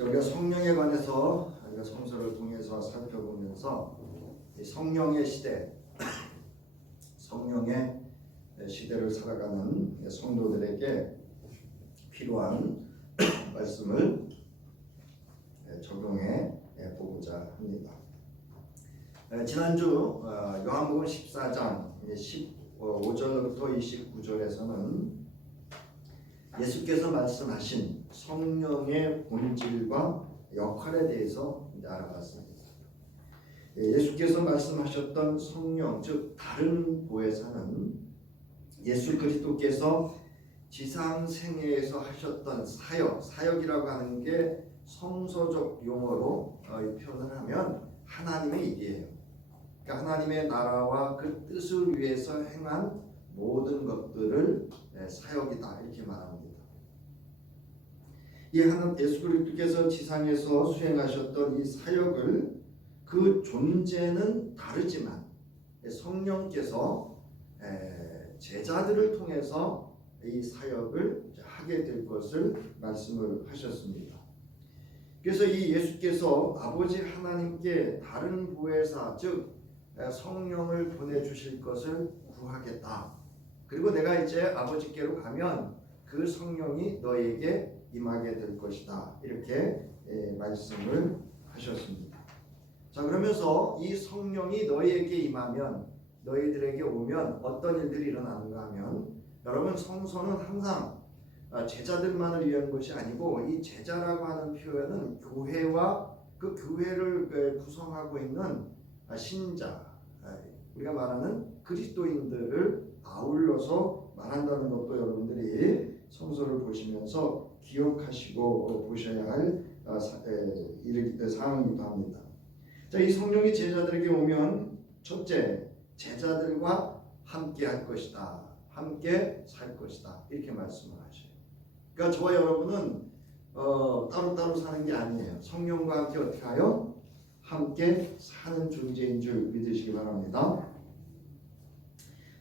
우리가 성령에 관해서 우리가 성서를 통해서 살펴보면서 성령의 시대, 성령의 시대를 살아가는 성도들에게 필요한 말씀을 적용해 보고자 합니다. 지난주 요한복음 14장 15절부터 29절에서는 예수께서 말씀하신 성령의 본질과 역할에 대해서 알아봤습니다. 예수께서 말씀하셨던 성령, 즉 다른 보혜사는 예수 그리스도께서 지상 생애에서 하셨던 사역이라고 하는 게 성서적 용어로 표현을 하면 하나님의 일이에요. 그러니까 하나님의 나라와 그 뜻을 위해서 행한 모든 것들을 사역이다 이렇게 말합니다. 이 하나님 예수 그리스도께서 지상에서 수행하셨던 이 사역을 그 존재는 다르지만 성령께서 제자들을 통해서 이 사역을 하게 될 것을 말씀을 하셨습니다. 그래서 이 예수께서 아버지 하나님께 다른 보혜사 즉 성령을 보내주실 것을 구하겠다. 그리고 내가 이제 아버지께로 가면 그 성령이 너에게 임하게 될 것이다. 이렇게 말씀을 하셨습니다. 자, 그러면서 이 성령이 너희에게 임하면 너희들에게 오면 어떤 일들이 일어나는가 하면 여러분 성서는 항상 제자들만을 위한 것이 아니고 이 제자라고 하는 표현은 교회와 그 교회를 구성하고 있는 신자 우리가 말하는 그리스도인들을 아울러서 말한다는 것도 여러분들이 성서를 보시면서 기억하시고 보셔야 할 사항이기도 합니다. 자, 이 성령이 제자들에게 오면 첫째, 제자들과 함께 할 것이다. 함께 살 것이다. 이렇게 말씀을 하셔요. 그러니까 저와 여러분은 따로따로 사는 게 아니에요. 성령과 함께 어떻게 하여? 함께 사는 존재인 줄 믿으시기 바랍니다.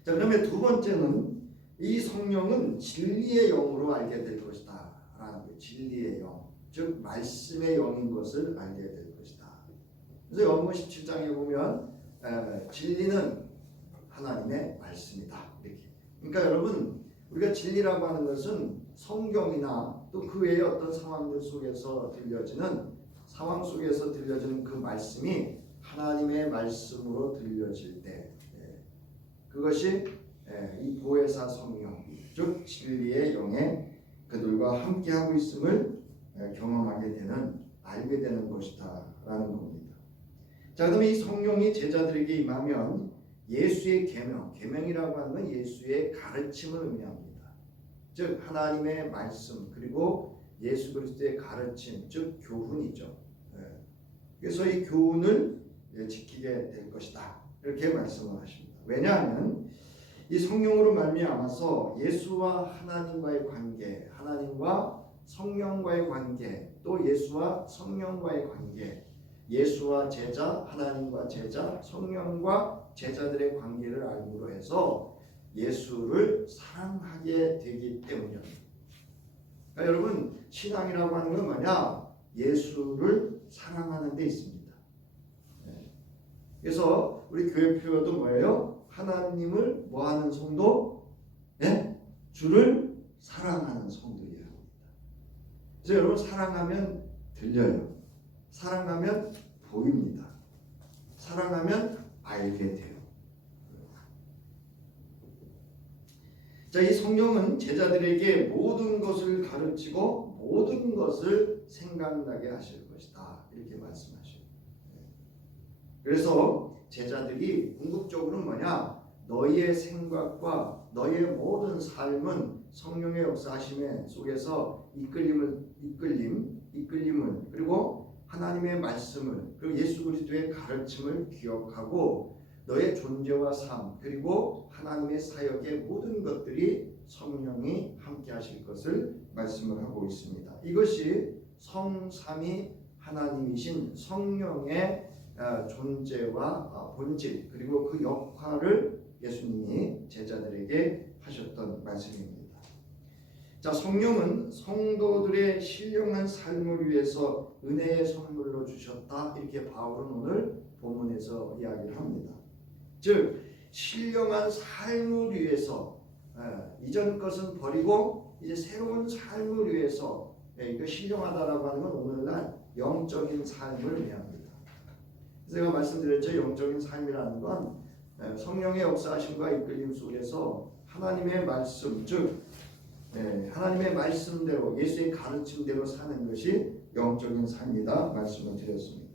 자, 그러면 두 번째는 이 성령은 진리의 영으로 알게 될 것이다 라는 거예요. 진리의 영, 즉 말씀의 영인 것을 알게 될 것이다. 그래서 요한복음 17장에 보면 진리는 하나님의 말씀이다 이렇게. 그러니까 여러분 우리가 진리라고 하는 것은 성경이나 또 그 외의 어떤 상황들 속에서 들려지는 그 말씀이 하나님의 말씀으로 들려질 때 그것이 이 보혜사 성령 즉 진리의 영에 그들과 함께하고 있음을 경험하게 되는 알게 되는 것이다 라는 겁니다. 자, 그러면 이 성령이 제자들에게 임하면 예수의 계명이라고 하는 건 예수의 가르침을 의미합니다. 즉 하나님의 말씀 그리고 예수 그리스도의 가르침 즉 교훈이죠. 그래서 이 교훈을 지키게 될 것이다 이렇게 말씀을 하십니다. 왜냐하면 이 성령으로 말미암아서 예수와 하나님과의 관계, 하나님과 성령과의 관계, 또 예수와 성령과의 관계, 예수와 제자, 하나님과 제자, 성령과 제자들의 관계를 알므로 해서 예수를 사랑하게 되기 때문입니다. 그러니까 여러분 신앙이라고 하는 건 뭐냐? 예수를 사랑하는 데 있습니다. 그래서 우리 교회 표어도 뭐예요? 하나님을 뭐하는 성도? 주를 사랑하는 성도이라 합니다. 그래서 여러분 사랑하면 들려요. 사랑하면 보입니다. 사랑하면 알게 돼요. 자, 이 성령은 제자들에게 모든 것을 가르치고 모든 것을 생각나게 하실 것이다. 이렇게 말씀하셔요. 그래서 제자들이 궁극적으로 뭐냐? 너희의 생각과 너희의 모든 삶은 성령의 역사하심에 속에서 이끌림을 그리고 하나님의 말씀을 그리고 예수 그리스도의 가르침을 기억하고 너의 존재와 삶 그리고 하나님의 사역의 모든 것들이 성령이 함께 하실 것을 말씀을 하고 있습니다. 이것이 성삼위 하나님이신 성령의 존재와 본질 그리고 그 역할을 예수님이 제자들에게 하셨던 말씀입니다. 자, 성령은 성도들의 신령한 삶을 위해서 은혜의 선물로 주셨다. 이렇게 바울은 오늘 본문에서 이야기를 합니다. 즉 신령한 삶을 위해서 이전 것은 버리고 이제 새로운 삶을 위해서 이거 신령하다라고 하는 건 오늘날 영적인 삶을 의미합니다. 그래서 제가 말씀드렸죠. 영적인 삶이라는 건 성령의 역사하심과 이끌림 속에서 하나님의 말씀, 즉 하나님의 말씀대로 예수의 가르침대로 사는 것이 영적인 삶이다 말씀을 드렸습니다.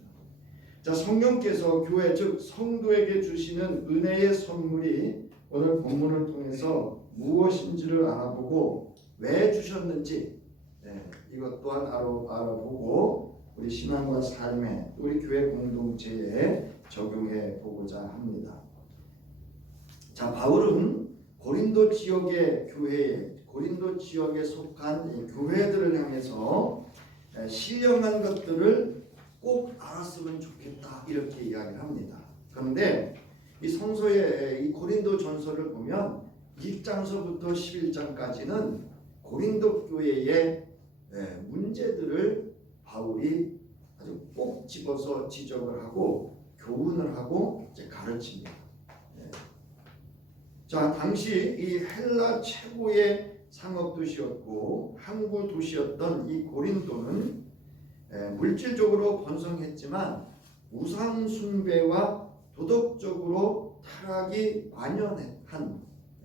자, 성령께서 교회 즉 성도에게 주시는 은혜의 선물이 오늘 본문을 통해서 무엇인지를 알아보고 왜 주셨는지 이것 또한 알아보고 우리 신앙과 삶에 우리 교회 공동체에 적용해 보고자 합니다. 자, 바울은 고린도 지역의 교회에 고린도 지역에 속한 교회들을 향해서 신령한 것들을 꼭 알았으면 좋겠다 이렇게 이야기를 합니다. 그런데 이 성서의 이 고린도 전서를 보면 1장서부터 11장까지는 고린도 교회의 문제들을 바울이 아주 꼭 집어서 지적을 하고 교훈을 하고 이제 가르칩니다. 자, 당시 이 헬라 최고의 상업 도시였고 항구 도시였던 이 고린도는 물질적으로 번성했지만 우상 숭배와 도덕적으로 타락이 만연한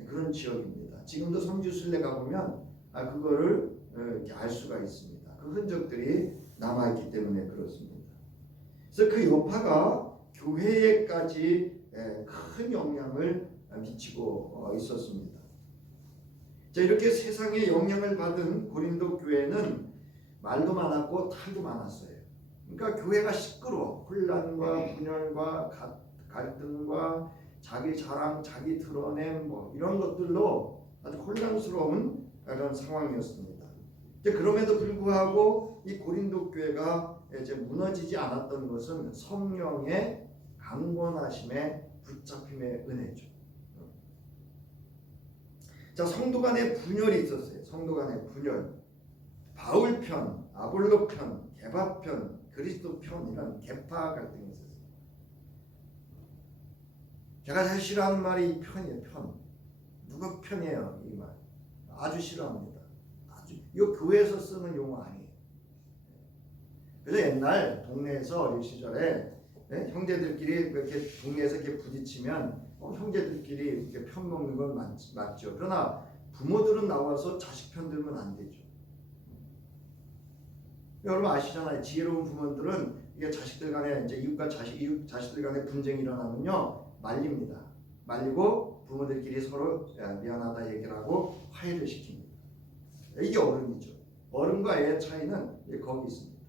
그런 지역입니다. 지금도 성지 순례가 보면 그거를 이렇게 알 수가 있습니다. 그 흔적들이 남아있기 때문에 그렇습니다. 그래서 그 여파가 교회에까지 큰 영향을 미치고 있었습니다. 자, 이렇게 세상에 영향을 받은 고린도 교회는 말도 많았고 탈도 많았어요. 그러니까 교회가 시끄러워. 혼란과 분열과 갈등과 자기 자랑, 자기 드러냄 이런 것들로 아주 혼란스러운 그런 상황이었습니다. 그럼에도 불구하고 이 고린도 교회가 이제 무너지지 않았던 것은 성령의 강권하심에 붙잡힘의 은혜죠. 자, 성도 간의 분열이 있었어요. 성도 간의 분열. 바울 편, 아볼로 편, 게바 편, 그리스도 편 이런 계파 갈등이 있었어요. 제가 제일 싫어하는 말이 이 편이에요. 편. 누구 편이에요? 이 말. 아주 싫어합니다. 아주 이거 교회에서 쓰는 용어 아니에요. 그래서 옛날 동네에서 어린 시절에 형제들끼리 이렇게 동네에서 이렇게 부딪히면 형제들끼리 이렇게 편 먹는 건 맞죠. 그러나 부모들은 나와서 자식 편 들면 안 되죠. 여러분 아시잖아요. 지혜로운 부모들은 이게 자식들 간에 이제 이웃 자식들 간에 분쟁이 일어나면요 말립니다. 말리고 부모들끼리 서로 미안하다 얘기를 하고 화해를 시킵니다. 이게 어른이죠. 어른과 애의 차이는 거기 있습니다.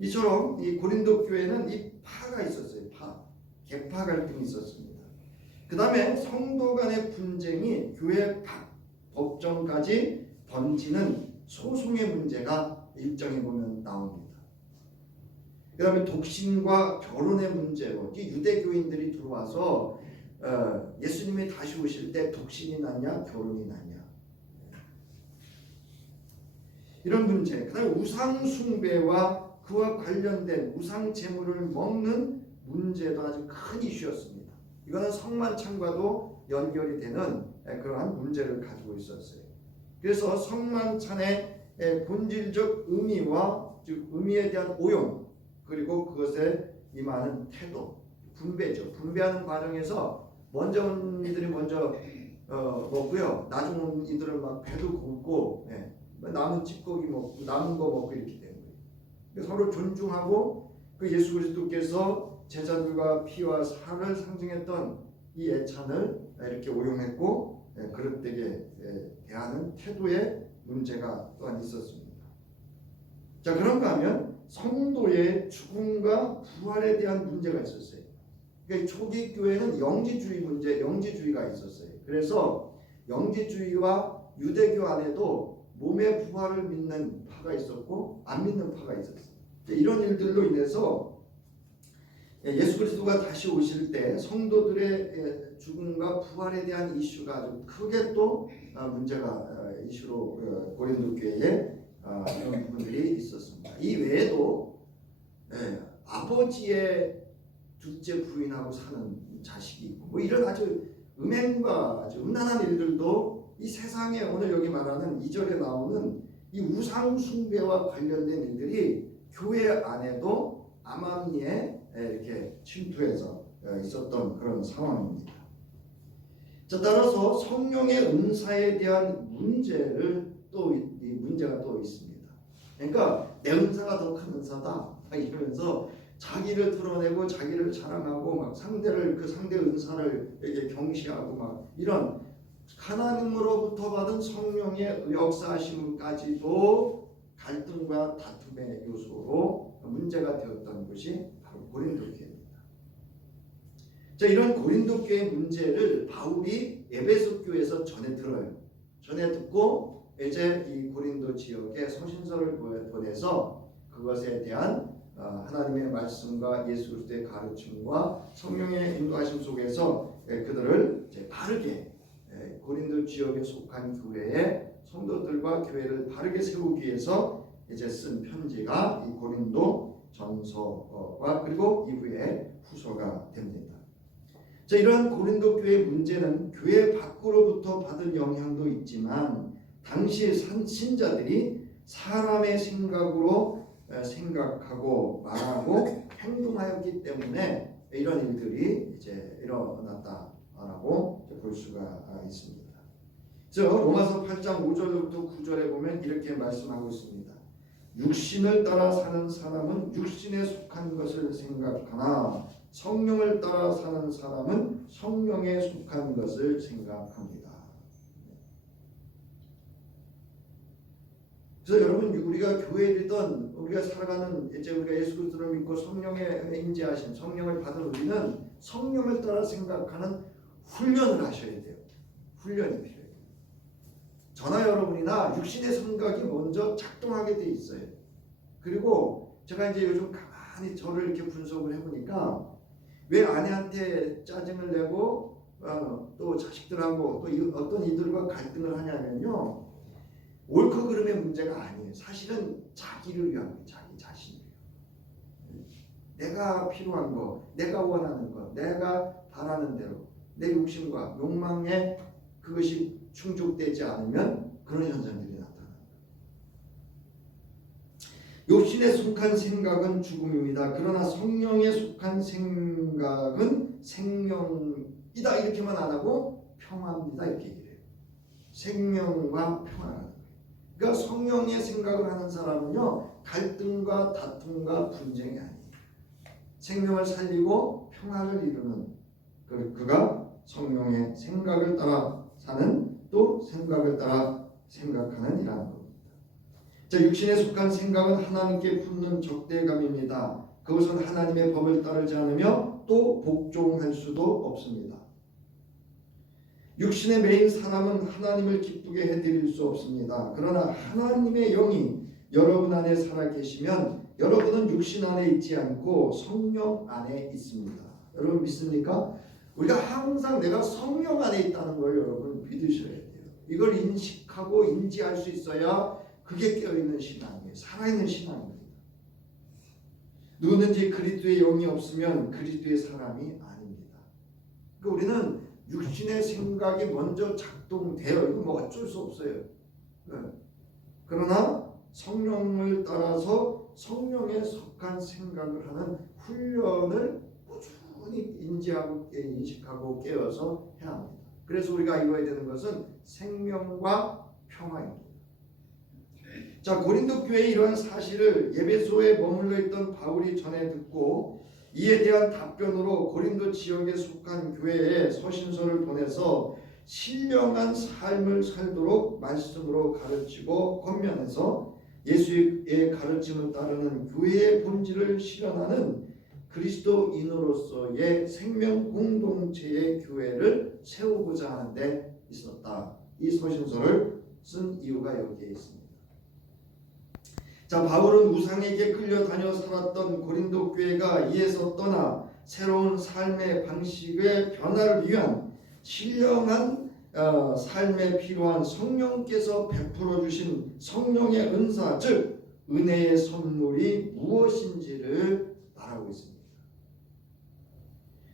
이처럼 이 고린도 교회는 이 파가 있었어요. 계파 갈등이 있었습니다. 그 다음에 성도 간의 분쟁이 교회 법정까지 번지는 소송의 문제가 일정에 보면 나옵니다. 그 다음에 독신과 결혼의 문제로 유대교인들이 들어와서 예수님이 다시 오실 때 독신이 낫냐 결혼이 낫냐 이런 문제. 그 다음에 우상 숭배와 그와 관련된 우상 제물을 먹는 문제도 아주 큰 이슈였습니다. 이거는 성만찬과도 연결이 되는 그러한 문제를 가지고 있었어요. 그래서 성만찬의 본질적 의미와 즉 의미에 대한 오용 그리고 그것에 임하는 태도, 분배죠. 분배하는 과정에서 먼저 온 이들이 먼저 먹고요. 나중 온 이들은 막 배도 굽고 남은 찌꺼기 먹고 남은 거 먹고 이렇게 되는 거예요. 서로 존중하고 그 예수 그리스도께서 제자들과 피와 살을 상징했던 이 예찬을 이렇게 오용했고 그릇되게 대하는 태도의 문제가 또한 있었습니다. 자, 그런가 하면 성도의 죽음과 부활에 대한 문제가 있었어요. 그러니까 초기 교회는 영지주의 문제, 영지주의가 있었어요. 그래서 영지주의와 유대교 안에도 몸의 부활을 믿는 파가 있었고 안 믿는 파가 있었어요. 이런 일들로 인해서 예수 그리스도가 다시 오실 때 성도들의 죽음과 부활에 대한 이슈가 아주 크게 또 문제가 이슈로 고린도 교회에 이런 부분들이 있었습니다. 이 외에도 아버지의 둘째 부인하고 사는 자식이 있고 뭐 이런 아주 음행과 아주 음란한 일들도 이 세상에 오늘 여기 말하는 2절에 나오는 이 우상 숭배와 관련된 일들이 교회 안에도 암암리에 이렇게 침투해서 있었던 그런 상황입니다. 자, 따라서 성령의 은사에 대한 문제를 이 문제가 또 있습니다. 그러니까 내 은사가 더 큰 은사다 이러면서 자기를 드러내고 자기를 자랑하고 막 그 상대 은사를 이렇게 경시하고 막 이런 하나님으로부터 받은 성령의 역사하심까지도 갈등과 다툼의 요소로 문제가 되었던 것이 바로 고린도 교회입니다. 자, 이런 고린도 교회 문제를 바울이 에베소 교회에서 전해 들어요. 전해 듣고 이제 이 고린도 지역에 서신서를 보내서 그것에 대한 하나님의 말씀과 예수 그리스도의 가르침과 성령의 인도하심 속에서 그들을 이제 바르게 고린도 지역에 속한 교회의 성도들과 교회를 바르게 세우기 위해서 이제 쓴 편지가 이 고린도 전서와 그리고 이후에 후서가 됩니다. 자, 이러한 고린도 교회 문제는 교회 밖으로부터 받은 영향도 있지만 당시 신자들이 사람의 생각으로 생각하고 말하고 행동하였기 때문에 이런 일들이 이제 일어났다라고 볼 수가 있습니다. 그래서 로마서 8장 5절부터 9절에 보면 이렇게 말씀하고 있습니다. 육신을 따라 사는 사람은 육신에 속한 것을 생각하나 성령을 따라 사는 사람은 성령에 속한 것을 생각합니다. 그래서 여러분, 우리가 교회이든 우리가 살아가는 이제 우리가 예수 그리스도를 믿고 성령의 임재하심, 성령을 받은 우리는 성령을 따라 생각하는 훈련을 하셔야 돼요. 훈련이 필요해요. 저나 여러분이나 육신의 생각이 먼저 작동하게 돼 있어요. 그리고 제가 이제 요즘 가만히 저를 이렇게 분석을 해보니까 왜 아내한테 짜증을 내고 또 자식들하고 또 어떤 이들과 갈등을 하냐면요, 옳고 그름의 문제가 아니에요. 사실은 자기를 위한 거예요. 자기 자신이에요. 내가 필요한 거, 내가 원하는 거, 내가 바라는 대로 내 욕심과 욕망에 그것이 충족되지 않으면 그런 현상들이 나타납니다. 육신에 속한 생각은 죽음입니다. 그러나 성령에 속한 생각은 생명이다 이렇게만 안 하고 평화입니다 이렇게 얘기해요. 생명과 평화라는 거예요. 그러니까 성령의 생각을 하는 사람은요, 갈등과 다툼과 분쟁이 아니에요. 생명을 살리고 평화를 이루는 그가 성령의 생각을 따라 사는, 또 생각을 따라 생각하는 이라는 겁니다. 자, 육신에 속한 생각은 하나님께 붙는 적대감입니다. 그것은 하나님의 법을 따르지 않으며 또 복종할 수도 없습니다. 육신에 매인 사람은 하나님을 기쁘게 해드릴 수 없습니다. 그러나 하나님의 영이 여러분 안에 살아계시면 여러분은 육신 안에 있지 않고 성령 안에 있습니다. 여러분 믿습니까? 우리가 항상 내가 성령 안에 있다는 걸 여러분 믿으셔야 돼요. 이걸 인식하고 인지할 수 있어야 그게 깨어있는 신앙이에요. 살아있는 신앙입니다. 누구든지 그리스도의 영이 없으면 그리스도의 사람이 아닙니다. 그러니까 우리는 육신의 생각이 먼저 작동돼요. 이거 뭐 어쩔 수 없어요. 그러나 성령을 따라서 성령에 속한 생각을 하는 훈련을 꾸준히 인지하고 인식하고 깨어서 해야 합니다. 그래서 우리가 이루어야 되는 것은 생명과 평화입니다. 자, 고린도 교회의 이러한 사실을 에베소에 머물러 있던 바울이 전해 듣고 이에 대한 답변으로 고린도 지역에 속한 교회에 서신서를 보내서 신령한 삶을 살도록 말씀으로 가르치고 권면해서 예수의 가르침을 따르는 교회의 본질을 실현하는 그리스도인으로서의 생명 공동체의 교회를 세우고자 하는 데 있었다. 이 서신서를 쓴 이유가 여기에 있습니다. 자, 바울은 우상에게 끌려다녀 살았던 고린도 교회가 이에서 떠나 새로운 삶의 방식의 변화를 위한 신령한 삶에 필요한 성령께서 베풀어 주신 성령의 은사, 즉 은혜의 선물이 무엇인지를 말하고 있습니다.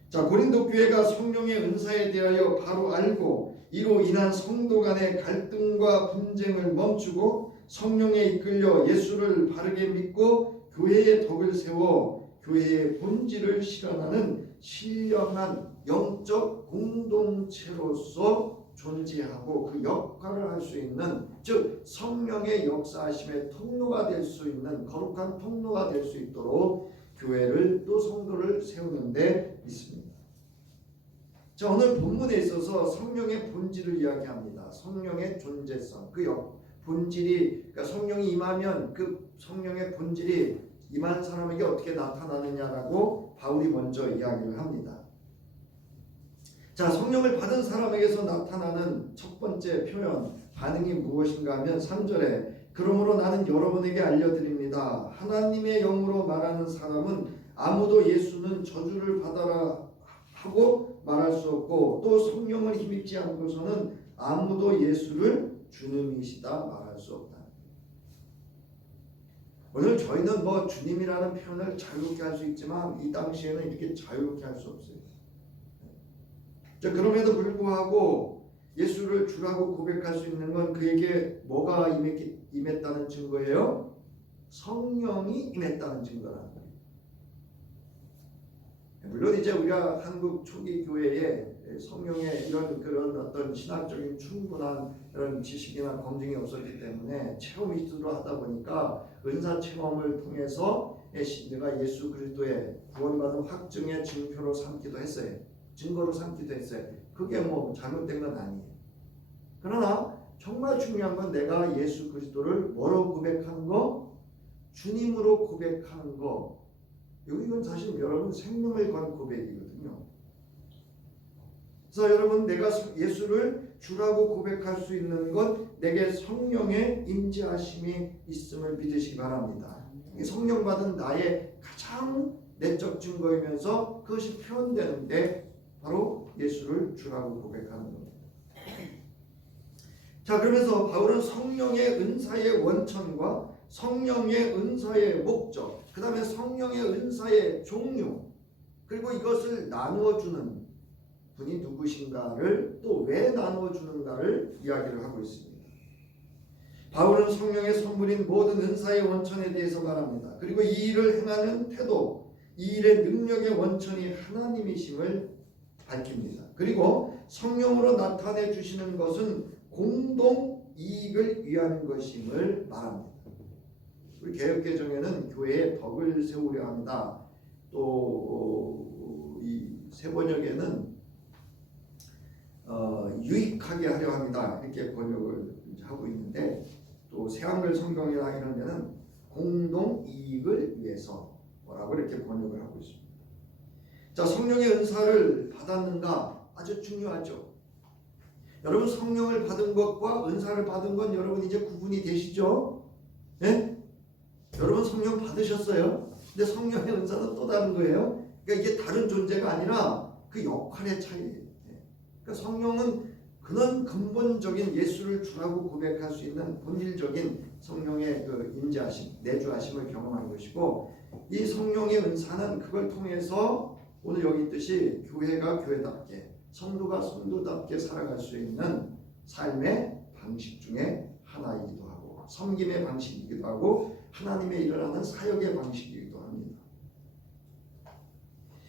자, 고린도 교회가 성령의 은사에 대하여 바로 알고 이로 인한 성도 간의 갈등과 분쟁을 멈추고 성령에 이끌려 예수를 바르게 믿고 교회의 덕을 세워 교회의 본질을 실현하는 신령한 영적 공동체로서 존재하고 그 역할을 할 수 있는, 즉 성령의 역사하심의 통로가 될 수 있는 거룩한 통로가 될 수 있도록 교회를 또 성도를 세우는 데 있습니다. 자, 오늘 본문에 있어서 성령의 본질을 이야기합니다. 성령의 존재성, 그 본질이, 그러니까 성령이 임하면 그 성령의 본질이 임한 사람에게 어떻게 나타나느냐라고 바울이 먼저 이야기를 합니다. 자, 성령을 받은 사람에게서 나타나는 첫 번째 표현, 반응이 무엇인가 하면 3절에 그러므로 나는 여러분에게 알려드립니다. 하나님의 영으로 말하는 사람은 아무도 예수는 저주를 받아라 하고 말할 수 없고 또 성령을 힘입지 않고서는 아무도 예수를 주님이시다 말할 수 없다. 오늘 저희는 뭐 주님이라는 표현을 자유롭게 할 수 있지만 이 당시에는 이렇게 자유롭게 할 수 없어요. 자, 그럼에도 불구하고 예수를 주라고 고백할 수 있는 건 그에게 뭐가 임했다는 증거예요? 성령이 임했다는 증거라는 거예요. 물론 이제 우리가 한국 초기 교회에 성령의 그런 어떤 신학적인 충분한 이런 지식이나 검증이 없었기 때문에 체험 위주로 하다 보니까 은사 체험을 통해서 내가 예수 그리스도의 구원받은 확증의 증표로 삼기도 했어요. 증거로 삼기도 했어요. 그게 뭐 잘못된 건 아니에요. 그러나 정말 중요한 건 내가 예수 그리스도를 뭐로 고백하는 거? 주님으로 고백하는 거. 이건 사실 여러분 생명을 건 고백이거든요. 그래서 여러분 내가 예수를 주라고 고백할 수 있는 건 내게 성령의 임재하심이 있음을 믿으시기 바랍니다. 성령 받은 나의 가장 내적 증거이면서 그것이 표현되는데 바로 예수를 주라고 고백하는 겁니다. 자, 그러면서 바울은 성령의 은사의 원천과 성령의 은사의 목적, 그 다음에 성령의 은사의 종류, 그리고 이것을 나누어 주는 분이 누구신가를 또 왜 나누어 주는가를 이야기를 하고 있습니다. 바울은 성령의 선물인 모든 은사의 원천에 대해서 말합니다. 그리고 이 일을 행하는 태도, 이 일의 능력의 원천이 하나님이심을 밝힙니다. 그리고 성령으로 나타내 주시는 것은 공동 이익을 위한 것임을 말합니다. 우리 개역개정에는 교회의 덕을 세우려 한다. 또 이 세번역에는 유익하게 하려 합니다. 이렇게 번역을 하고 있는데 또 새한글 성경이나 이런 데는 공동 이익을 위해서 뭐라고 이렇게 번역을 하고 있습니다. 자, 성령의 은사를 받았는가? 아주 중요하죠. 여러분 성령을 받은 것과 은사를 받은 건 여러분 이제 구분이 되시죠? 네? 여러분 성령 받으셨어요? 근데 성령의 은사는 또 다른 거예요. 그러니까 이게 다른 존재가 아니라 그 역할의 차이예요. 그러니까 성령은 그런 근본적인 예수를 주라고 고백할 수 있는 본질적인 성령의 그 임재하심, 내주하심을 경험한 것이고 이 성령의 은사는 그걸 통해서 오늘 여기 있듯이 교회가 교회답게 성도가 성도답게 살아갈 수 있는 삶의 방식 중에 하나이기도 하고 섬김의 방식이기도 하고 하나님의 일을 하는 사역의 방식이기도 합니다.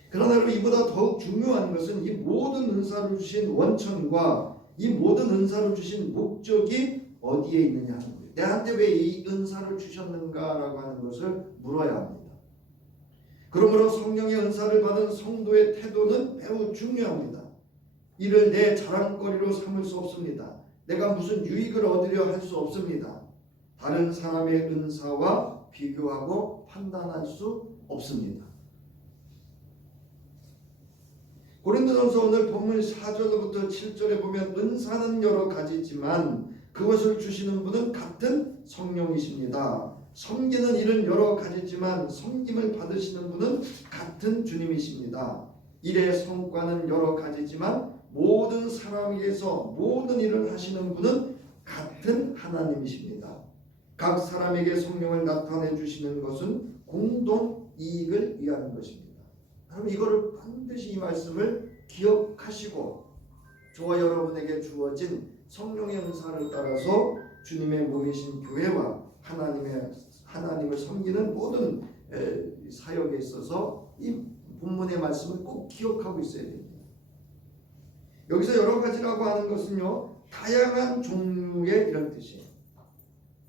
그러나 여러분 이보다 더욱 중요한 것은 이 모든 은사를 주신 원천과 이 모든 은사를 주신 목적이 어디에 있느냐 하는 거예요. 내한테 왜 이 은사를 주셨는가라고 하는 것을 물어야 합니다. 그러므로 성령의 은사를 받은 성도의 태도는 매우 중요합니다. 이를 내 자랑거리로 삼을 수 없습니다. 내가 무슨 유익을 얻으려 할 수 없습니다. 다른 사람의 은사와 비교하고 판단할 수 없습니다. 고린도전서 오늘 본문 4절부터 7절에 보면 은사는 여러 가지지만 그것을 주시는 분은 같은 성령이십니다. 섬기는 일은 여러 가지지만 섬김을 받으시는 분은 같은 주님이십니다. 일의 성과는 여러 가지지만 모든 사람에게서 모든 일을 하시는 분은 같은 하나님이십니다. 각 사람에게 성령을 나타내 주시는 것은 공동 이익을 위한 것입니다. 여러분 이거를 반드시 이 말씀을 기억하시고 저와 여러분에게 주어진 성령의 은사를 따라서 주님의 몸이신 교회와 하나님을 섬기는 모든 사역에 있어서 이 본문의 말씀을 꼭 기억하고 있어야 됩니다. 여기서 여러 가지라고 하는 것은요, 다양한 종류의 이런 뜻이에요.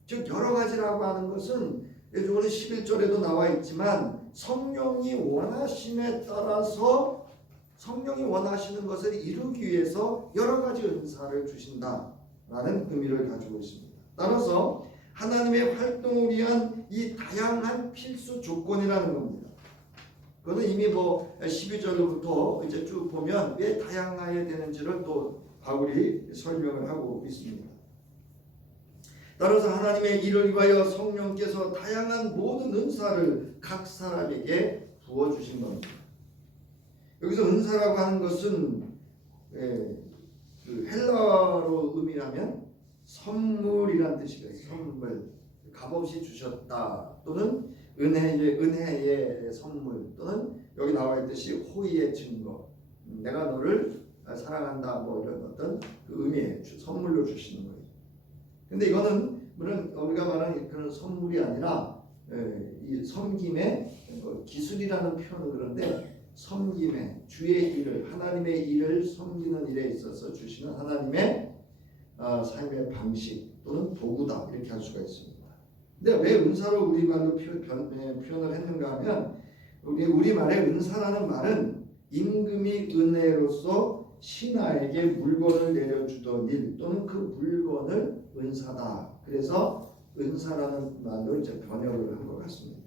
즉 여러 가지라고 하는 것은 오늘 11절에도 나와 있지만 성령이 원하심에 따라서 성령이 원하시는 것을 이루기 위해서 여러 가지 은사를 주신다라는 의미를 가지고 있습니다. 따라서 하나님의 활동을 위한 이 다양한 필수 조건이라는 겁니다. 그거는 이미 12절부터 이제 쭉 보면 왜 다양해야 되는지를 또 바울이 설명을 하고 있습니다. 따라서 하나님의 일을 위하여 성령께서 다양한 모든 은사를 각 사람에게 부어주신 겁니다. 여기서 은사라고 하는 것은 그 헬라어로 의미하면 선물이란 뜻이에요. 선물, 값없이 주셨다 또는 은혜의 선물 또는 여기 나와 있듯이 호의의 증거, 내가 너를 사랑한다 이런 어떤 그 의미의 선물로 주시는 거예요. 근데 이거는 물론 우리가 말하는 그런 선물이 아니라 이 섬김의 기술이라는 표현은 그런데 섬김의 주의 일을 하나님의 일을 섬기는 일에 있어서 주시는 하나님의 삶의 방식 또는 도구다 이렇게 할 수가 있습니다. 근데 왜 은사로 우리말로 표현을 했는가 하면 우리말의 은사라는 말은 임금이 은혜로서 신하에게 물건을 내려주던 일 또는 그 물건을 은사다. 그래서 은사라는 말로 이제 번역을 한 것 같습니다.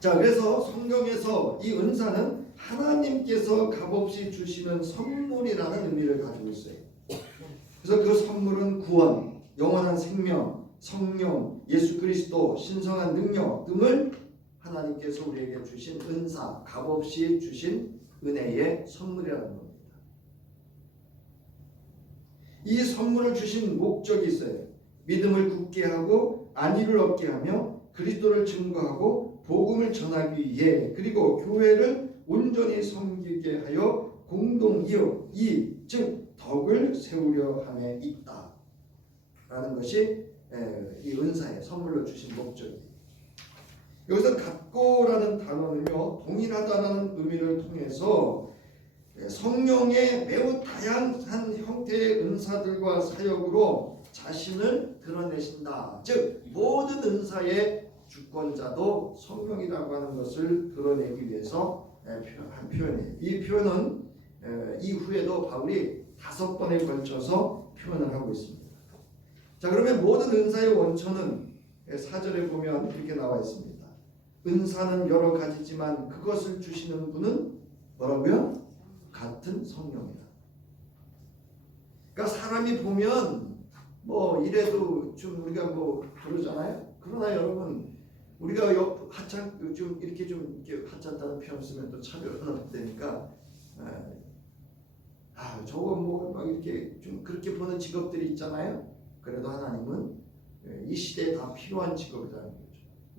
자, 그래서 성경에서 이 은사는 하나님께서 값없이 주시는 선물이라는 의미를 가지고 있어요. 그래서 그 선물은 구원, 영원한 생명, 성령, 예수 그리스도, 신성한 능력 등을 하나님께서 우리에게 주신 은사, 값없이 주신 은혜의 선물이라는 겁니다. 이 선물을 주신 목적이 있어요. 믿음을 굳게 하고 안위를 얻게 하며 그리스도를 증거하고 복음을 전하기 위해 그리고 교회를 온전히 섬기게 하여 공동이익, 즉 덕을 세우려 함에 있다 라는 것이 이 은사의 선물로 주신 목적이에요. 여기서 같고라는 단어는요, 동일하다라는 의미를 통해서 성령의 매우 다양한 형태의 은사들과 사역으로 자신을 드러내신다. 즉 모든 은사의 주권자도 성령이라고 하는 것을 드러내기 위해서 한 표현이에요. 이 표현은 이후에도 바울이 5번에 걸쳐서 표현을 하고 있습니다. 자, 그러면 모든 은사의 원천은 4절에 보면 이렇게 나와 있습니다. 은사는 여러 가지지만 그것을 주시는 분은 뭐라고요? 같은 성령이다. 그러니까 사람이 보면 이래도 좀 우리가 그러잖아요. 그러나 여러분 우리가 하찮 좀 이렇게 하찮다는 표현 쓰면 또 차별은 되니까 저거 막 이렇게 좀 그렇게 보는 직업들이 있잖아요. 그래도 하나님은 이 시대에 다 필요한 직업이라는 거죠.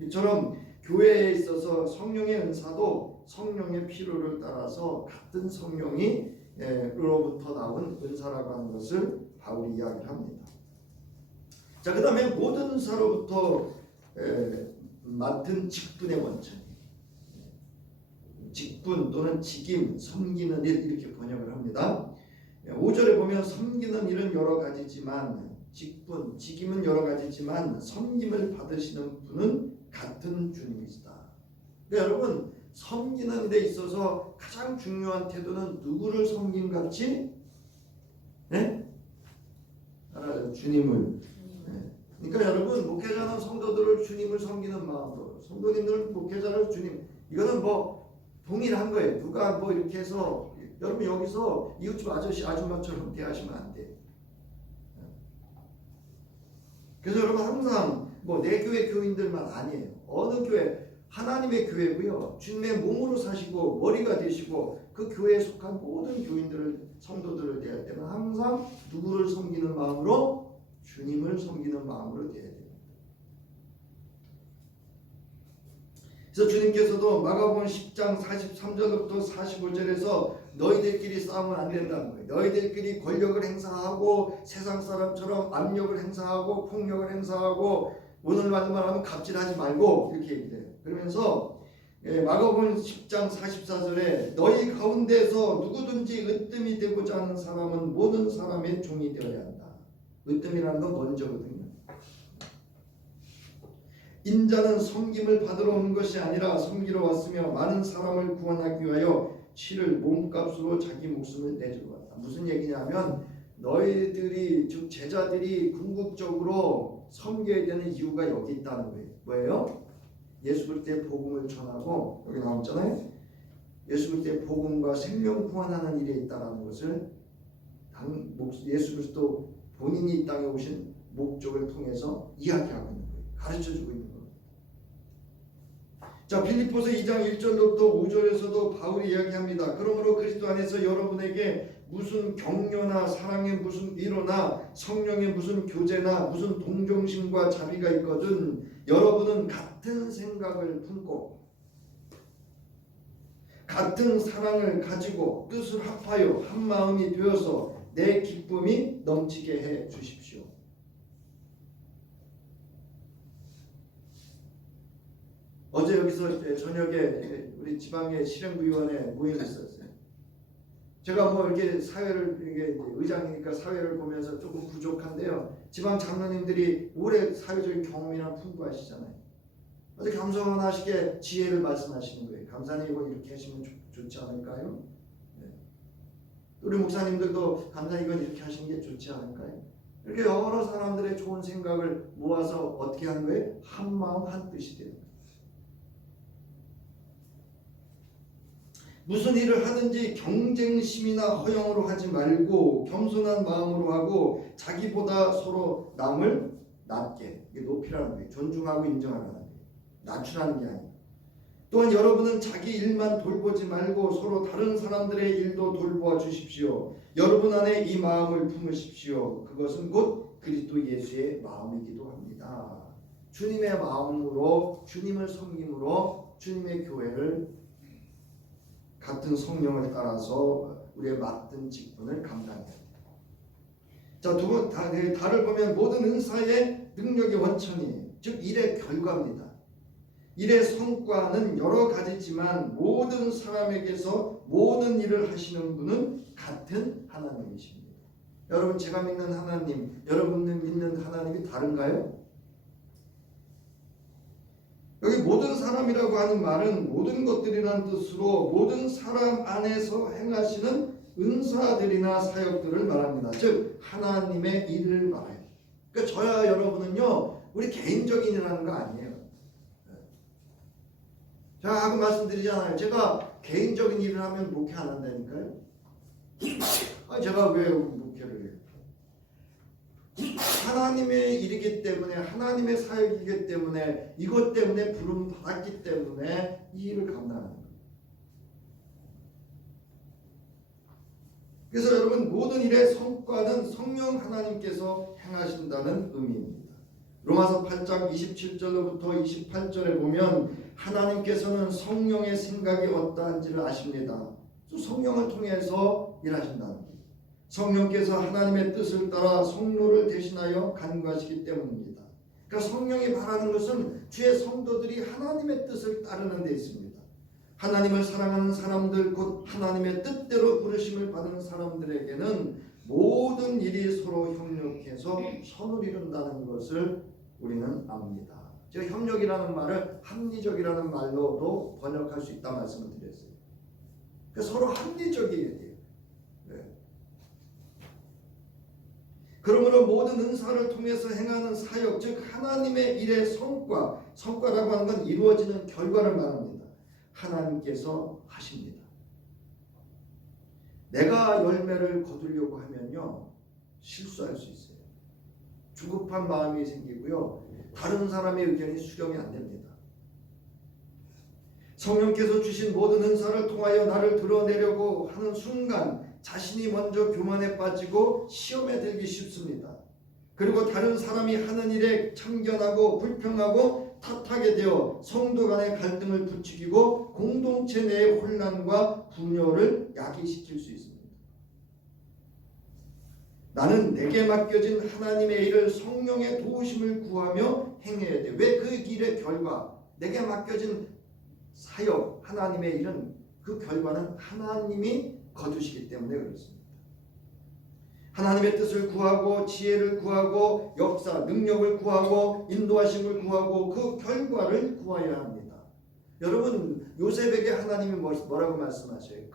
이처럼 교회에 있어서 성령의 은사도 성령의 필요를 따라서 같은 성령이로부터 나온 은사라고 하는 것을 바울이 이야기를 합니다. 자, 그 다음에 모든 은사로부터 맡은 직분의 원천이에요. 직분 또는 직임, 섬기는 일 이렇게 번역을 합니다. 5절에 보면 섬기는 일은 여러 가지지만 직분, 직임은 여러 가지지만 섬김을 받으시는 분은 같은 주님이시다. 그러니까 여러분 섬기는 데 있어서 가장 중요한 태도는 누구를 섬김 같이? 주님을. 그러니까 여러분 목회자는 성도들을 주님을 섬기는 마음으로, 성도님들은 목회자를 주님. 이거는 동일한 거예요. 누가 이렇게 해서 여러분 여기서 이웃집 아저씨 아줌마처럼 대하시면 안 돼요. 그래서 여러분 항상 뭐 내 교회 교인들만 아니에요. 어느 교회, 하나님의 교회고요. 주님의 몸으로 사시고 머리가 되시고 그 교회에 속한 모든 교인들을, 성도들을 대할 때는 항상 누구를 섬기는 마음으로? 주님을 섬기는 마음으로 대해야 됩니다. 그래서 주님께서도 마가복음 10장 43절부터 45절에서 너희들끼리 싸우면 안 된다는 거예요. 너희들끼리 권력을 행사하고 세상 사람처럼 압력을 행사하고 폭력을 행사하고 오늘 말하면 갑질하지 말고 이렇게 얘기해요. 그러면서 마가복음 10장 44절에 너희 가운데서 누구든지 으뜸이 되고자 하는 사람은 모든 사람의 종이 되어야 한다. 으뜸이라는 건 먼저거든요. 인자는 섬김을 받으러 온 것이 아니라 섬기러 왔으며 많은 사람을 구원하기 위하여 치를 몸값으로 자기 목숨을 내주러 왔다. 무슨 얘기냐면 너희들이, 즉 제자들이 궁극적으로 섬겨야 되는 이유가 여기 있다는 거예요. 뭐예요? 예수 그리스도의 복음을 전하고, 여기 나왔잖아요. 예수 그리스도의 복음과 생명 구원하는 일에 있다는 것을 예수 그리스도 본인이 이 땅에 오신 목적을 통해서 이야기하고 있는 거예요. 가르쳐주고 있는 거예요. 자, 빌립보서 2장 1절로부터 5절에서도 바울이 이야기합니다. 그러므로 그리스도 안에서 여러분에게 무슨 격려나 사랑의 무슨 위로나 성령의 무슨 교제나 무슨 동정심과 자비가 있거든 여러분은 같은 생각을 품고 같은 사랑을 가지고 뜻을 합하여 한 마음이 되어서 내 기쁨이 넘치게 해 주십시오. 어제 여기서 저녁에 우리 지방의 실행부위원회 모임이 있었어요. 제가 뭐 이렇게 사회를, 이게 의장이니까 사회를 보면서 조금 부족한데요. 지방 장로님들이 오래 사회적인 경험이나 풍부하시잖아요. 아주 겸손하시게 지혜를 말씀하시는 거예요. 감사님 이거 이렇게 하시면 좋지 않을까요? 네. 우리 목사님들도 감사님 이건 이렇게 하시는 게 좋지 않을까요? 이렇게 여러 사람들의 좋은 생각을 모아서 어떻게 하는 거예요? 한 마음 한 뜻이 되는 거예요. 무슨 일을 하든지 경쟁심이나 허영으로 하지 말고 겸손한 마음으로 하고 자기보다 서로 남을 낮게, 이게 높이라는 거예요. 존중하고 인정하라는 거예요. 낮추라는 게 아니에요. 또한 여러분은 자기 일만 돌보지 말고 서로 다른 사람들의 일도 돌보아 주십시오. 여러분 안에 이 마음을 품으십시오. 그것은 곧 그리스도 예수의 마음이기도 합니다. 주님의 마음으로, 주님을 섬김으로 주님의 교회를 같은 성령을 따라서 우리의 맡은 직분을 감당해야 됩니다. 자, 두 번 달을 보면 모든 은사의 능력의 원천이, 즉 일의 결과입니다. 일의 성과는 여러 가지지만 모든 사람에게서 모든 일을 하시는 분은 같은 하나님이십니다. 여러분, 제가 믿는 하나님, 여러분들 믿는 하나님이 다른가요? 여기 모든 사람이라고 하는 말은 모든 것들이라는 뜻으로 모든 사람 안에서 행하시는 은사들이나 사역들을 말합니다. 즉 하나님의 일을 말해요. 그러니까 저야 여러분은요, 우리 개인적인 일이라는 거 아니에요. 제가 가끔 말씀드리잖아요. 제가 개인적인 일을 하면 목회 안 한다니까요. 제가 왜 목회를 해요? 하나님의 일이기 때문에, 하나님의 사역이기 때문에, 이것 때문에 부름 받았기 때문에 이 일을 감당하는 거예요. 그래서 여러분, 모든 일의 성과는 성령 하나님께서 행하신다는 의미입니다. 로마서 8장 27절로부터 28절에 보면 하나님께서는 성령의 생각이 어떠한지를 아십니다. 성령을 통해서 일하신다는 거예요. 성령께서 하나님의 뜻을 따라 성로를 대신하여 간구하시기 때문입니다. 그러니까 성령이 바라는 것은 주의 성도들이 하나님의 뜻을 따르는 데 있습니다. 하나님을 사랑하는 사람들, 곧 하나님의 뜻대로 부르심을 받은 사람들에게는 모든 일이 서로 협력해서 선을 이룬다는 것을 우리는 압니다. 제가 협력이라는 말을 합리적이라는 말로도 번역할 수 있다는 말씀을 드렸어요. 그러니까 서로 합리적이어야 돼요. 그러므로 모든 은사를 통해서 행하는 사역, 즉 하나님의 일의 성과라고 하는 건 이루어지는 결과를 말합니다. 하나님께서 하십니다. 내가 열매를 거두려고 하면요, 실수할 수 있어요. 조급한 마음이 생기고요. 다른 사람의 의견이 수렴이 안 됩니다. 성령께서 주신 모든 은사를 통하여 나를 드러내려고 하는 순간 자신이 먼저 교만에 빠지고 시험에 들기 쉽습니다. 그리고 다른 사람이 하는 일에 참견하고 불평하고 탓하게 되어 성도 간의 갈등을 부추기고 공동체 내의 혼란과 분열을 야기시킬 수 있습니다. 나는 내게 맡겨진 하나님의 일을 성령의 도우심을 구하며 행해야 돼. 왜 그 길의 결과, 내게 맡겨진 사역, 하나님의 일은 그 결과는 하나님이 거두시기 때문에 그렇습니다. 하나님의 뜻을 구하고 지혜를 구하고 역사, 능력을 구하고 인도하심을 구하고 그 결과를 구하여야 합니다. 여러분, 요셉에게 하나님이 뭐라고 말씀하셔요?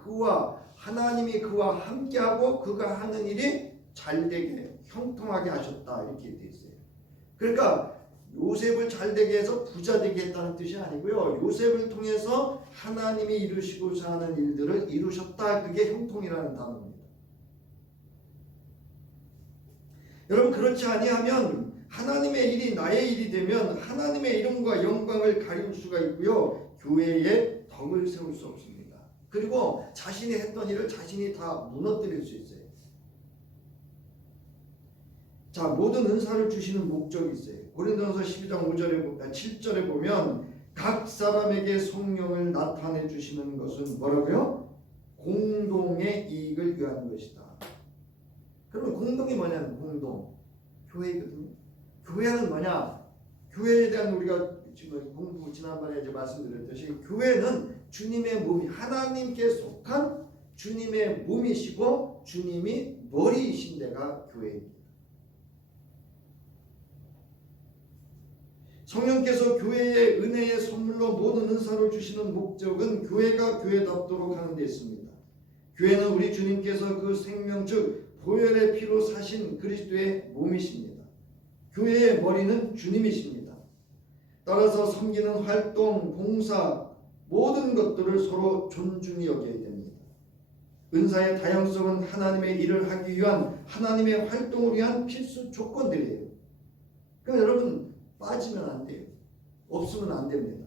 하나님이 그와 함께하고 그가 하는 일이 잘되게 형통하게 하셨다, 이렇게 되어 있어요. 그러니까 요셉을 잘되게 해서 부자되게 했다는 뜻이 아니고요, 요셉을 통해서 하나님이 이루시고자 하는 일들을 이루셨다, 그게 형통이라는 단어입니다. 여러분, 그렇지 아니하면 하나님의 일이 나의 일이 되면 하나님의 이름과 영광을 가리울 수가 있고요, 교회에 덕을 세울 수 없습니다. 그리고 자신이 했던 일을 자신이 다 무너뜨릴 수 있어요. 자, 모든 은사를 주시는 목적이 있어요. 고린도전서 12장 7절에 보면 각 사람에게 성령을 나타내 주시는 것은 뭐라고요? 공동의 이익을 위한 것이다. 그러면 공동이 뭐냐면 공동, 교회거든요. 교회는 뭐냐? 교회에 대한 우리가 지금 공부 지난번에 이제 말씀드렸듯이 교회는 주님의 몸이, 하나님께 속한 주님의 몸이시고 주님이 머리이신 데가 교회입니다. 성령께서 교회의 은혜의 선물로 모든 은사를 주시는 목적은 교회가 교회답도록 하는 데 있습니다. 교회는 우리 주님께서 그 생명 즉 보혈의 피로 사신 그리스도의 몸이십니다. 교회의 머리는 주님이십니다. 따라서 섬기는 활동, 봉사, 모든 것들을 서로 존중히 여겨야 됩니다. 은사의 다양성은 하나님의 일을 하기 위한 하나님의 활동을 위한 필수 조건들이에요. 그러니까 여러분, 빠지면 안 돼요. 없으면 안 됩니다.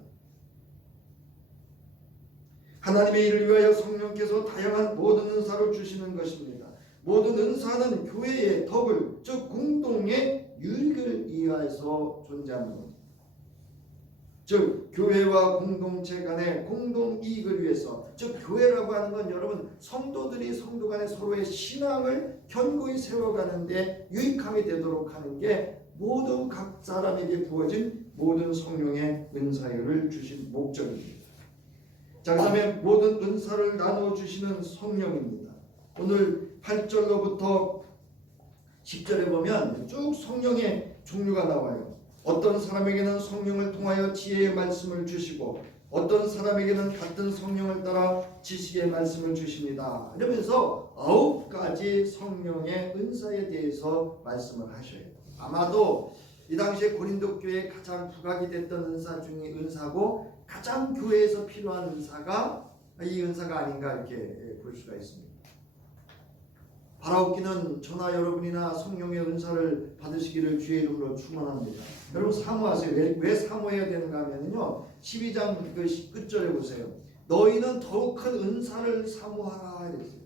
하나님의 일을 위하여 성령께서 다양한 모든 은사를 주시는 것입니다. 모든 은사는 교회의 덕을, 즉 공동의 유익을 위하여서 존재하는 겁니다. 즉 교회와 공동체 간의 공동 이익을 위해서, 즉 교회라고 하는 건 여러분 성도들이 성도 간의 서로의 신앙을 견고히 세워가는 데 유익함이 되도록 하는 게 모든 각 사람에게 부어진 모든 성령의 은사를 주신 목적입니다. 자, 그 다음에 모든 은사를 나누어 주시는 성령입니다. 오늘 8절로부터 10절에 보면 쭉 성령의 종류가 나와요. 어떤 사람에게는 성령을 통하여 지혜의 말씀을 주시고 어떤 사람에게는 같은 성령을 따라 지식의 말씀을 주십니다. 이러면서 9가지 성령의 은사에 대해서 말씀을 하셔요. 아마도 이 당시에 고린도 교회에 가장 부각이 됐던 은사 중에 은사고 가장 교회에서 필요한 은사가 이 은사가 아닌가 이렇게 볼 수가 있습니다. 바라옵기는 저나 여러분이나 성령의 은사를 받으시기를 주의 이름으로 축원합니다. 여러분 사모하세요. 왜 사모해야 되는가 하면요, 12장 그 끝절에 보세요. 너희는 더욱 큰 은사를 사모하라 이랬어요.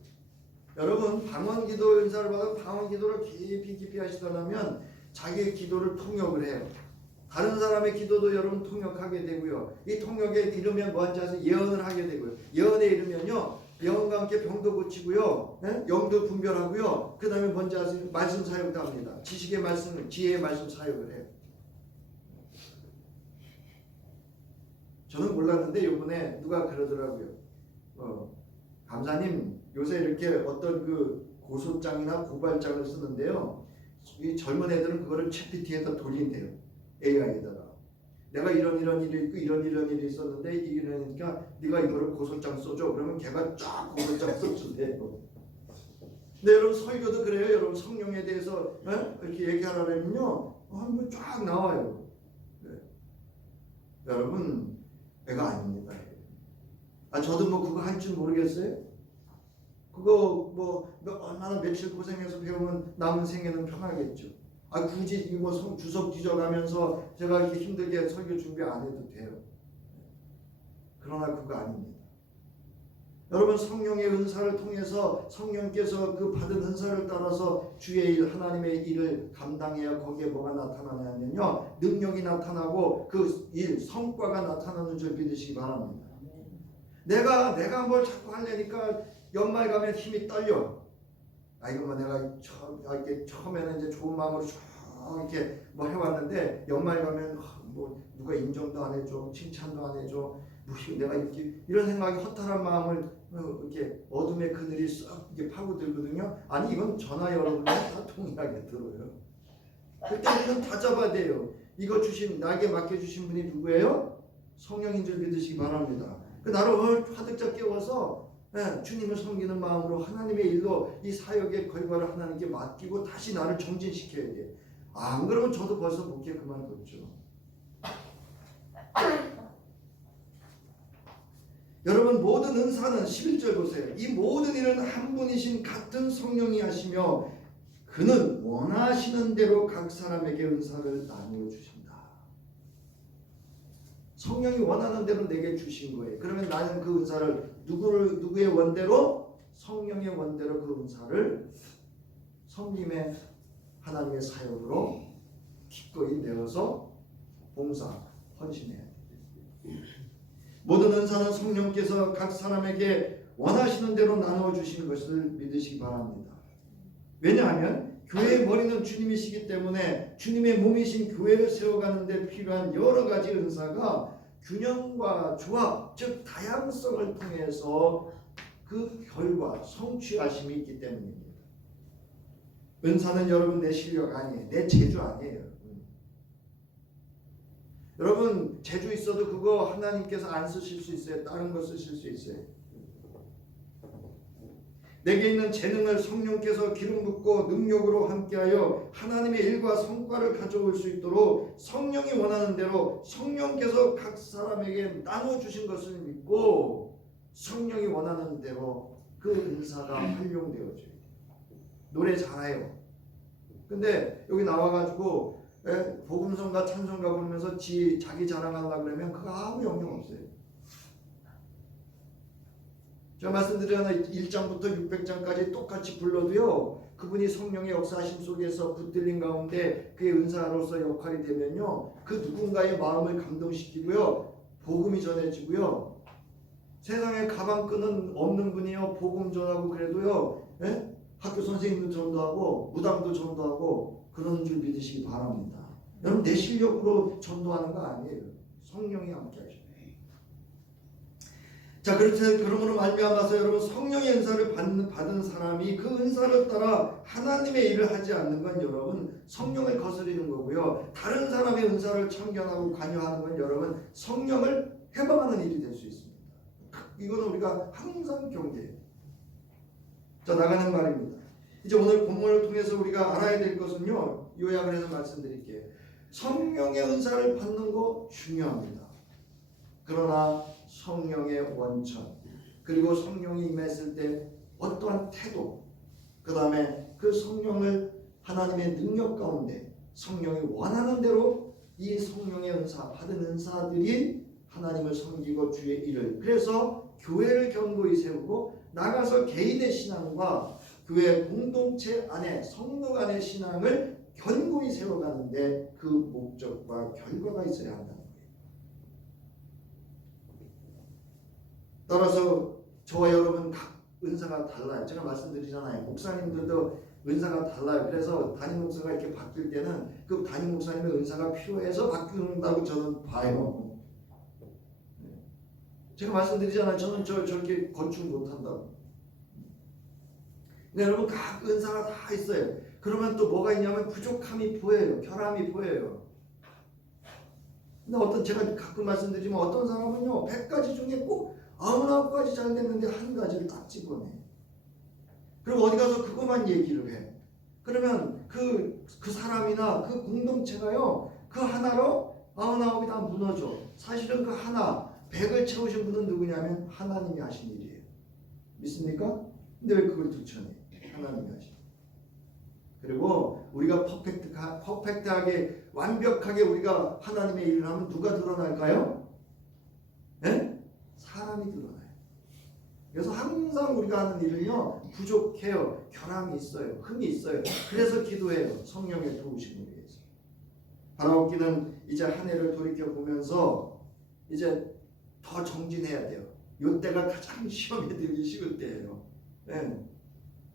여러분 방언기도 은사를 받아 방언기도를 깊이 하시더라면 자기의 기도를 통역을 해요. 다른 사람의 기도도 여러분 통역하게 되고요. 이 통역에 이르면 뭐한지 아세요? 예언을 하게 되고요. 예언에 이르면요, 예언과 함께 병도 고치고요, 영도 분별하고요. 그 다음에 뭔지 아세요? 말씀 사역도 합니다. 지식의 말씀, 지혜의 말씀 사역을 해요. 저는 몰랐는데 요번에 누가 그러더라고요. 감사님 요새 이렇게 어떤 그 고소장이나 고발장을 쓰는데요, 이 젊은 애들은 그거를 챗GPT에다 돌린대요. AI에다가. 내가 이런 일이 있고 이런 일이 있었는데 이러니까 네가 이거를 고소장 써줘. 그러면 걔가 쫙 고소장 써준대요. 근데 여러분 설교도 그래요. 여러분 성령에 대해서 이렇게 얘기하라면요, 한번 쫙 나와요. 네. 여러분 애가 아닙니다. 저도 뭐 그거 할 줄 모르겠어요. 그거 뭐 얼마나 며칠 고생해서 배우면 남은 생에는 편하겠죠. 굳이 이거 주석 뒤져가면서 제가 이렇게 힘들게 설교 준비 안 해도 돼요. 그러나 그거 아닙니다. 여러분, 성령의 은사를 통해서 성령께서 그 받은 은사를 따라서 주의 일, 하나님의 일을 감당해야 거기에 뭐가 나타나냐면요, 능력이 나타나고 그 일, 성과가 나타나는 줄 믿으시기 바랍니다. 내가 뭘 자꾸 하려니까 연말 가면 힘이 떨려. 이거 뭐 내가 이렇게 처음에는 이제 좋은 마음으로 쭉 이렇게 뭐 해왔는데 연말 가면 뭐 누가 인정도 안 해줘, 칭찬도 안 해줘, 내가 이렇게 이런 생각이 허탈한 마음을 이렇게 어둠의 그늘이 싹 이렇게 파고들거든요. 아니, 이건 저나 여러분이 다 동일하게 들어요. 그때 우리는 다 잡아야 돼요. 이거 나에게 맡겨주신 분이 누구예요? 성령인 줄 믿으시기 바랍니다. 나를 화들짝 깨워서 주님을 섬기는 마음으로 하나님의 일로 이 사역의 결과를 하나님께 맡기고 다시 나를 정진시켜야 돼. 안 그러면 저도 벌써 목회 그만뒀죠. 여러분, 모든 은사는 11절 보세요. 이 모든 일은 한 분이신 같은 성령이 하시며 그는 원하시는 대로 각 사람에게 은사를 나누어 주신다. 성령이 원하는 대로 내게 주신 거예요. 그러면 나는 그 은사를 누구의 원대로? 성령의 원대로 그 은사를 성님의 하나님의 사역으로 기꺼이 내어서 봉사, 헌신해야 돼요. 모든 은사는 성령께서 각 사람에게 원하시는 대로 나누어 주신 것을 믿으시기 바랍니다. 왜냐하면 교회의 머리는 주님이시기 때문에 주님의 몸이신 교회를 세워가는 데 필요한 여러 가지 은사가 균형과 조합, 즉 다양성을 통해서 그 결과, 성취하심이 있기 때문입니다. 은사는 여러분 내 실력 아니에요. 내 재주 아니에요. 여러분, 재주 있어도 그거 하나님께서 안 쓰실 수 있어요. 다른 거 쓰실 수 있어요. 내게 있는 재능을 성령께서 기름 붓고 능력으로 함께하여 하나님의 일과 성과를 가져올 수 있도록 성령이 원하는 대로 성령께서 각 사람에게 나눠주신 것을 믿고 성령이 원하는 대로 그 은사가 활용되어져야 돼요. 노래 잘해요. 근데 여기 나와가지고 복음성가 찬송가 부르면서 자기 자랑하려고 그러면 그거 아무 영향 없어요. 제가 말씀드렸잖아요. 1장부터 600장까지 똑같이 불러도요, 그분이 성령의 역사하심 속에서 붙들린 가운데 그의 은사로서 역할이 되면요, 그 누군가의 마음을 감동시키고요, 복음이 전해지고요, 세상에 가방끈은 없는 분이요, 복음 전하고 그래도요, 학교 선생님도 전도하고 무당도 전도하고 그러는 줄 믿으시기 바랍니다. 여러분, 내 실력으로 전도하는 거 아니에요. 성령이 함께 하셔요. 자, 그러므로 말미암아서 여러분, 성령의 은사를 받은 사람이 그 은사를 따라 하나님의 일을 하지 않는 건 여러분 성령을 거스리는 거고요, 다른 사람의 은사를 참견하고 관여하는 건 여러분 성령을 해방하는 일이 될 수 있습니다. 이거는 우리가 항상 경계해요. 자, 나가는 말입니다. 이제 오늘 본문을 통해서 우리가 알아야 될 것은요, 요약을 해서 말씀드릴게요. 성령의 은사를 받는 거 중요합니다. 그러나 성령의 원천, 그리고 성령이 임했을 때 어떠한 태도, 그 다음에 그 성령을 하나님의 능력 가운데 성령이 원하는 대로 이 성령의 은사, 받은 은사들이 하나님을 섬기고 주의 일을, 그래서 교회를 견고히 세우고 나가서 개인의 신앙과 교회 공동체 안에 성도 간의 신앙을 견고히 세워가는데 그 목적과 결과가 있어야 한다는 거예요. 따라서 저와 여러분 각 은사가 달라요. 제가 말씀드리잖아요. 목사님들도 은사가 달라요. 그래서 담임 목사가 이렇게 바뀔 때는 그 담임 목사님의 은사가 필요해서 바뀐다고 저는 봐요. 제가 말씀드리잖아요. 저는 저렇게 건축 못한다고. 근데 여러분, 각 은사가 다 있어요. 그러면 또 뭐가 있냐면 부족함이 보여요. 결함이 보여요. 근데 제가 가끔 말씀드리지만 어떤 사람은요, 100가지 중에 꼭 99가지 잘 됐는데 한 가지를 딱 집어내. 그럼 어디 가서 그것만 얘기를 해. 그러면 그 사람이나 그 공동체가요, 그 하나로 99이 다 무너져. 사실은 그 하나 100을 채우신 분은 누구냐면 하나님이 하신 일이에요. 믿습니까? 근데 왜 그걸 두쳐내? 하나님이 하신. 그리고 우리가 퍼펙트하게 완벽하게 우리가 하나님의 일을 하면 누가 드러날까요? 네? 사람이 드러나요. 그래서 항상 우리가 하는 일은요 부족해요. 결함이 있어요. 흠이 있어요. 그래서 기도해요. 성령의 도우심을 위해서. 바라옵기는 이제 한 해를 돌이켜보면서 이제 더 정진해야 돼요. 이때가 가장 시험에 들기 쉬울 때예요. 네.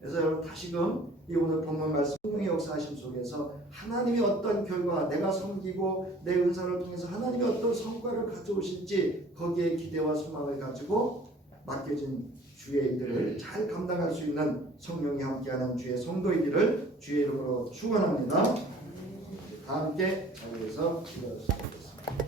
그래서 여러분 다시금 이 오늘 본문 말씀 성령의 역사하심 속에서 하나님이 어떤 결과 내가 섬기고 내 은사를 통해서 하나님이 어떤 성과를 가져오실지 거기에 기대와 소망을 가지고 맡겨진 주의 일들을 잘 감당할 수 있는 성령이 함께하는 주의 성도이기를 주의 이름으로 축원합니다. 다 함께 자리에서 기도하겠습니다.